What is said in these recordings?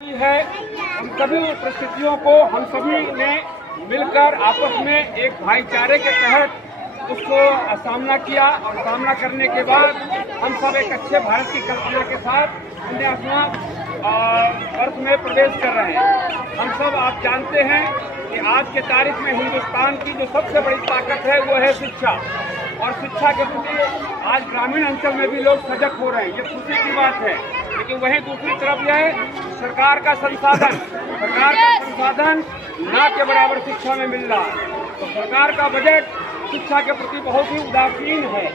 है। उन सभी परिस्थितियों को हम सभी ने मिलकर आपस में एक भाईचारे के तहत उसको सामना किया और सामना करने के बाद हम सब एक अच्छे भारत की कल्पना के साथ हमने अपना वर्ष में प्रवेश कर रहे हैं। हम सब आप जानते हैं कि आज के तारीख में हिंदुस्तान की जो सबसे बड़ी ताकत है वो है शिक्षा, और शिक्षा के प्रति आज ग्रामीण अंचल में भी लोग सजग हो रहे हैं, ये खुशी की बात है। लेकिन वहीं दूसरी तरफ यह है सरकार का संसाधन ना के बराबर शिक्षा में मिल रहा है, तो सरकार का बजट शिक्षा के प्रति बहुत ही उदासीन है।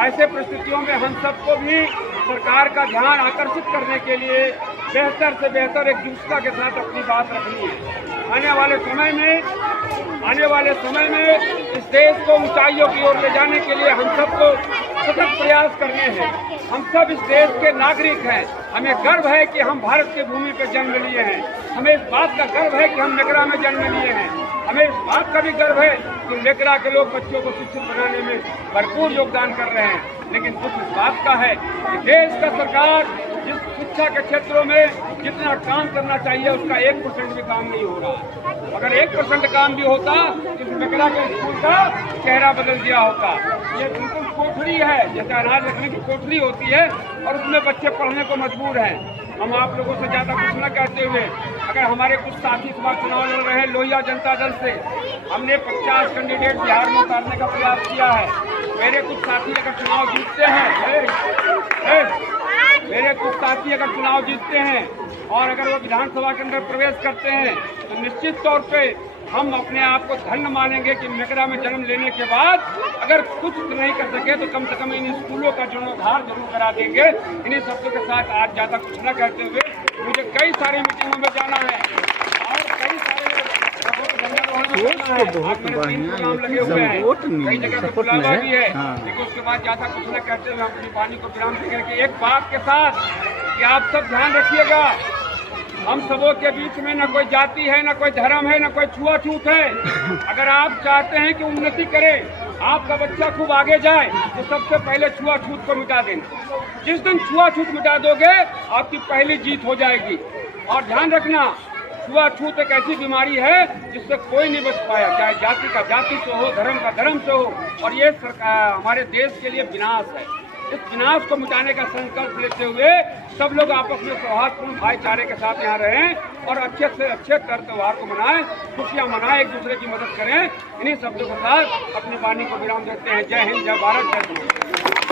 ऐसे परिस्थितियों में हम सबको भी सरकार का ध्यान आकर्षित करने के लिए बेहतर से बेहतर एकजुटता के साथ अपनी बात रखनी है। आने वाले समय में इस देश को ऊंचाइयों की ओर ले जाने के लिए हम सबको सतत प्रयास करने हैं। हम सब इस देश के नागरिक हैं। हमें गर्व है कि हम भारत की भूमि पर जन्म लिए हैं। हमें इस बात का गर्व है कि हम मेकरा में जन्म लिए हैं। हमें इस बात का भी गर्व है कि मेकरा के लोग बच्चों को शिक्षित बनाने में भरपूर योगदान कर रहे हैं। लेकिन कुछ इस बात का है कि देश का सरकार जिस शिक्षा के क्षेत्रों में जितना काम करना चाहिए उसका 1% भी काम नहीं हो रहा। अगर 1% काम भी होता तो मेकरा के स्कूल का चेहरा बदल गया होता। ये बिल्कुल कोठरी है, जैसे अनाज रखने की कोठरी होती है और उसमें बच्चे पढ़ने को मजबूर हैं। हम आप लोगों से ज़्यादा कुछ न कहते हुए, अगर हमारे कुछ साथी इस बार चुनाव लड़ रहे हैं लोहिया जनता दल से, हमने 50 कैंडिडेट बिहार में उतारने का प्रयास किया है। मेरे कुछ साथी अगर चुनाव जीतते हैं और अगर वो विधानसभा के अंदर प्रवेश करते हैं तो निश्चित तौर पे हम अपने आप को धन्य मानेंगे कि मेकरा में जन्म लेने के बाद अगर कुछ नहीं कर सके तो कम से कम इन स्कूलों का जीर्णोद्धार जरूर करा देंगे। इन्हीं शब्दों के साथ आज ज़्यादा कुछ न कहते हुए मुझे कई सारी मीटिंगों में जाना है और कई सारे लगे हुए हैं, कई जगह पे बुलावा भी है। लेकिन उसके बाद ज़्यादा कुछ न कहते हुए हम अपनी वाणी को विराम देंगे कि एक बात के साथ कि आप सब ध्यान रखिएगा, हम सबों के बीच में न कोई जाति है, न कोई धर्म है, न कोई छुआछूत है। अगर आप चाहते हैं कि उन्नति करे, आपका बच्चा खूब आगे जाए, तो सबसे पहले छुआछूत को मिटा देना। जिस दिन छुआछूत मिटा दोगे आपकी पहली जीत हो जाएगी। और ध्यान रखना, छुआछूत एक ऐसी बीमारी है जिससे कोई नहीं बच पाया, चाहे जाति का जाति से हो, धर्म का धर्म से हो। और ये सरकार हमारे देश के लिए विनाश है। इस विनाश को मिटाने का संकल्प लेते हुए सब लोग आपस में सौहार्दपूर्ण भाईचारे के साथ यहाँ रहें और अच्छे से अच्छे त्योहार को मनाएं, खुशियाँ मनाएं, एक दूसरे की मदद करें। इन्हीं शब्दों के साथ अपनी वाणी को विराम देते हैं। जय हिंद, जय भारत, जय हिंद।